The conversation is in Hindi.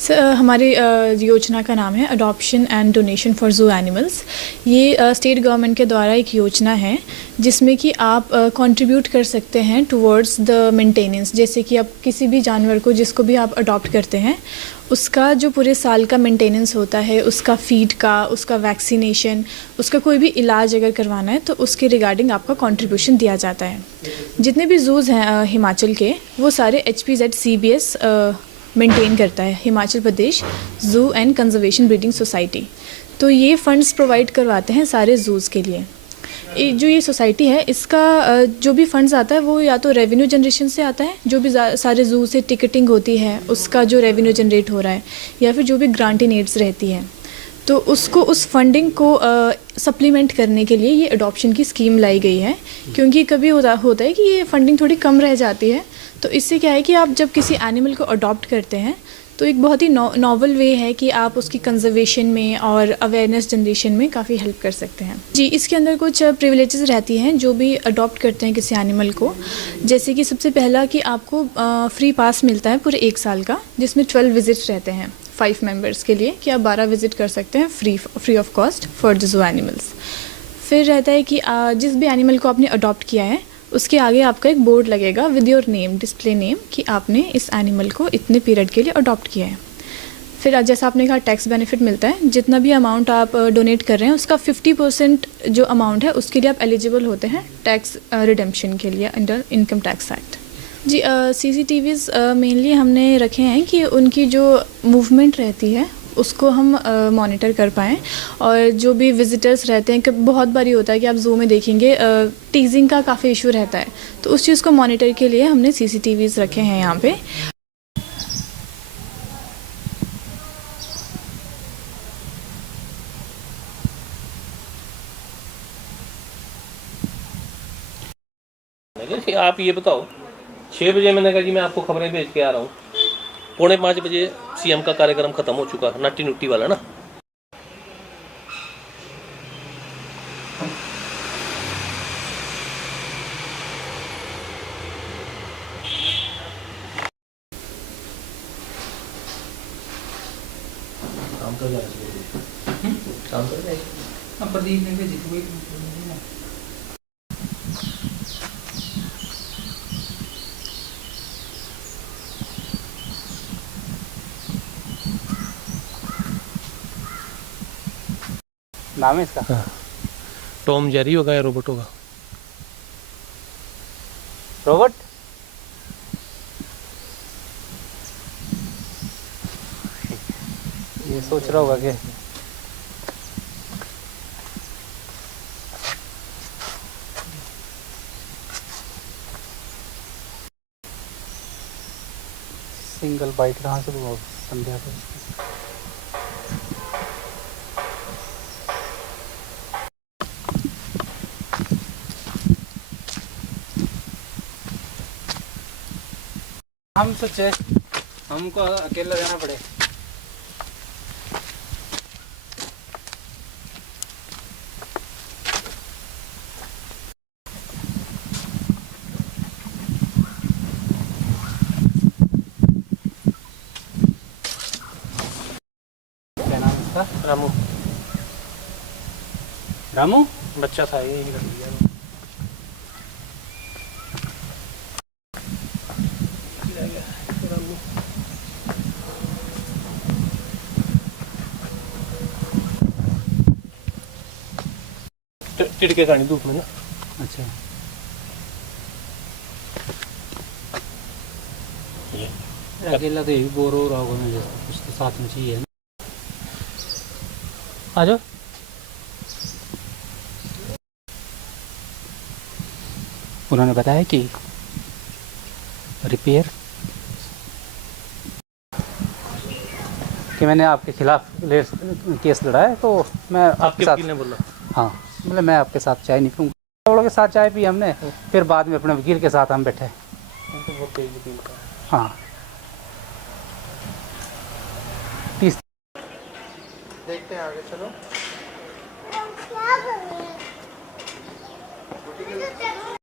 हमारी योजना का नाम है adoption and donation for zoo animals. ये स्टेट गवर्नमेंट के द्वारा एक योजना है जिसमें कि आप कंट्रीब्यूट कर सकते हैं टुवर्ड्स द मेंटेनेंस। जैसे कि आप किसी भी जानवर को जिसको भी आप अडॉप्ट करते हैं उसका जो पूरे साल का मेंटेनेंस होता है, उसका फीड का, उसका वैक्सीनेशन, उसका कोई भी इलाज अगर करवाना है तो उसके रिगार्डिंग आपका कंट्रीब्यूशन दिया जाता है। जितने भी ज़ूज़ हैं हिमाचल के वो सारे HPZ-CBS मेंटेन करता है, Himachal Pradesh zoo and conservation breeding society. तो ये फ़ंड्स प्रोवाइड करवाते हैं सारे ज़ूज़ के लिए। जो ये सोसाइटी है इसका जो भी फंड्स आता है वो या तो रेवेन्यू जनरेशन से आता है, जो भी सारे ज़ू से टिकटिंग होती है उसका जो रेवेन्यू जनरेट हो रहा है, या फिर जो भी ग्रांट इन एड्स रहती है तो उसको उस फंडिंग को सप्लीमेंट करने के लिए ये अडॉप्शन की स्कीम लाई गई है। क्योंकि कभी होता है कि ये फंडिंग थोड़ी कम रह जाती है, तो इससे क्या है कि आप जब किसी एनिमल को अडॉप्ट करते हैं तो एक बहुत ही नॉवल वे है कि आप उसकी कंजर्वेशन में और अवेयरनेस जनरेशन में काफ़ी हेल्प कर सकते हैं। जी, इसके अंदर कुछ प्रिविलेजेस रहती हैं जो भी अडॉप्ट करते हैं किसी एनिमल को। जैसे कि सबसे पहला कि आपको फ्री पास मिलता है पूरे 1 साल का, जिसमें 12 विजिट्स रहते हैं 5 मेंबर्स के लिए, कि आप 12 विजिट कर सकते हैं free of cost for the zoo animals. फिर रहता है कि जिस भी एनिमल को आपने अडॉप्ट किया है उसके आगे आपका एक बोर्ड लगेगा with your name, display name, कि आपने इस एनिमल को इतने पीरियड के लिए अडॉप्ट किया है। फिर जैसा आपने कहा टैक्स बेनिफिट मिलता है, जितना भी अमाउंट आप डोनेट कर रहे हैं उसका 50% जो अमाउंट है उसके लिए आप एलिजिबल होते हैं टैक्स रिडेम्पशन के लिए अंडर इनकम टैक्स एक्ट। जी, CCTVs मेनली हमने रखे हैं कि उनकी जो मूवमेंट रहती है उसको हम मॉनिटर कर पाएँ। और जो भी विज़िटर्स रहते हैं, कि बहुत बारी होता है कि आप ज़ू में देखेंगे टीजिंग का काफ़ी इशू रहता है, तो उस चीज़ को मॉनिटर के लिए हमने CCTVs रखे हैं यहाँ पे। आप ये बताओ, 6 बजे मैंने कहा जी मैं आपको खबरें भेज के आ रहा हूँ, 4:45 बजे CM का कार्यक्रम खत्म हो चुका, नट्टी नुट्टी वाला ना। काम कर जाए, काम कर जाए। अब प्रदीप ने भेजी थी। नाम है इसका? हाँ, टॉम जेरी होगा या रोबोट होगा? रोबोट। ये सोच रहा होगा कि सिंगल बाइट कहाँ से दूंगा संध्या से। हम सोचे हमको अकेला रहना पड़े। क्या नाम है इसका? रामू। रामू बच्चा था ये ही रख दिया। टिड़के खानी धूप में ना। अच्छा, ये अकेला तो ये भी बोर हो रहा होगा मुझे, कुछ तो साथ में चाहिए ना। आ जाओ। उन्होंने बताया कि रिपेयर कि मैंने आपके खिलाफ केस लड़ा है, तो मैं आपके साथ बोला? हाँ, मतलब मैं आपके साथ चाय नहीं पीऊँगा। लोगों के साथ चाय पी हमने, फिर बाद में अपने वकील के साथ हम बैठे। तो बहुत तेज वकील का। हाँ, 30 देखते हैं आगे, चलो।